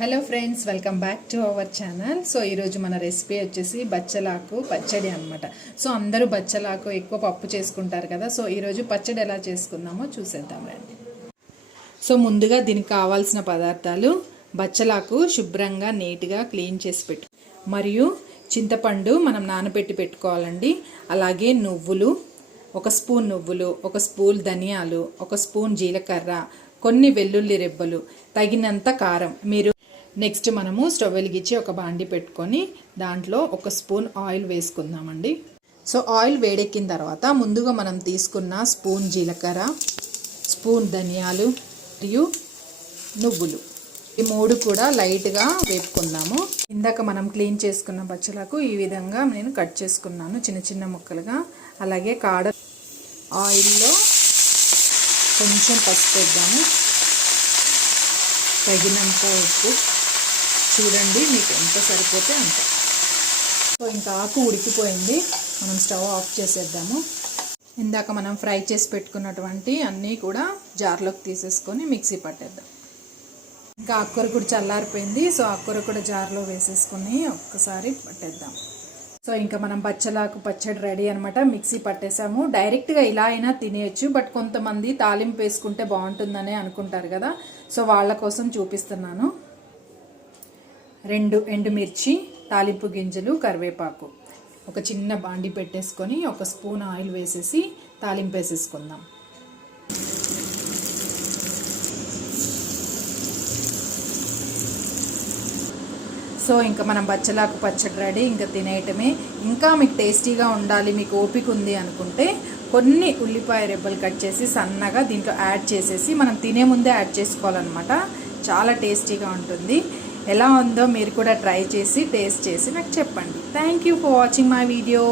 Hello friends, welcome back to our channel. So ఈరోజు మన recipe వచ్చేసి బచ్చలాకు పచ్చడి అనమాట. సో అందరూ బచ్చలాకు ఎక్కువ పప్పు చేసుకుంటారు కదా. సో ఈరోజు పచ్చడి ఎలా చేసుకుందామో చూసేద్దాం రండి. సో ముందుగా దీనికి కావాల్సిన పదార్థాలు: బచ్చలాకు శుభ్రంగా నీట్గా క్లీన్ చేసి పెట్టు, మరియు చింతపండు మనం నానబెట్టి పెట్టుకోవాలండి. అలాగే నువ్వులు, ఒక స్పూన్ నువ్వులు, ఒక స్పూన్ ధనియాలు, ఒక స్పూన్ జీలకర్ర, కొన్ని వెల్లుల్లి రెబ్బలు, తగినంత కారం. నెక్స్ట్ మనము స్టవ్ వెలిగించి ఒక బాండి పెట్టుకొని దాంట్లో ఒక స్పూన్ ఆయిల్ వేసుకుందామండి. సో ఆయిల్ వేడెక్కిన తర్వాత ముందుగా మనం తీసుకున్న స్పూన్ జీలకర్ర, స్పూన్ ధనియాలు మరియు నువ్వులు, ఈ మూడు కూడా లైట్గా వేపుకుందాము. ఇందాక మనం క్లీన్ చేసుకున్న బచ్చలకు ఈ విధంగా నేను కట్ చేసుకున్నాను చిన్న చిన్న ముక్కలుగా. అలాగే ఆయిల్లో కొంచెం పసుపు వేద్దాము, తగినంత ఉప్పు. చూడండి మీకు ఎంత సరిపోతే అంత. సో ఇంకా ఆకు ఉడికిపోయింది, మనం స్టవ్ ఆఫ్ చేసేద్దాము. ఇందాక మనం ఫ్రై చేసి పెట్టుకున్నటువంటి అన్నీ కూడా జార్లోకి తీసేసుకొని మిక్సీ పట్టేద్దాం. ఇంకా ఆకుకూర కూడా చల్లారిపోయింది. సో ఆకుకూర కూడా జార్లో వేసేసుకొని ఒక్కసారి పట్టేద్దాం. సో ఇంకా మనం బచ్చలాకు పచ్చడి రెడీ అనమాట. మిక్సీ పట్టేసాము. డైరెక్ట్గా ఇలా అయినా తినేయచ్చు, బట్ కొంతమంది తాలింపు వేసుకుంటే బాగుంటుందని అనుకుంటారు కదా. సో వాళ్ళ కోసం చూపిస్తున్నాను. 2 ఎండుమిర్చి, తాలింపు గింజలు, కరివేపాకు. ఒక చిన్న బాండి పెట్టేసుకొని ఒక స్పూన్ ఆయిల్ వేసేసి తాలింపు వేసేసుకుందాం. సో ఇంకా మనం బచ్చలాకు పచ్చడి రెడీ, ఇంకా తినేయటమే. ఇంకా మీకు టేస్టీగా ఉండాలి, మీకు ఓపిక ఉంది అనుకుంటే కొన్ని ఉల్లిపాయ రెబ్బలు కట్ చేసి సన్నగా దీంట్లో యాడ్ చేసేసి మనం తినే ముందే యాడ్ చేసుకోవాలన్నమాట. చాలా టేస్టీగా ఉంటుంది. ఎలా ఉందో మీరు కూడా ట్రై చేసి టేస్ట్ చేసి నాకు చెప్పండి. Thank you for watching my video.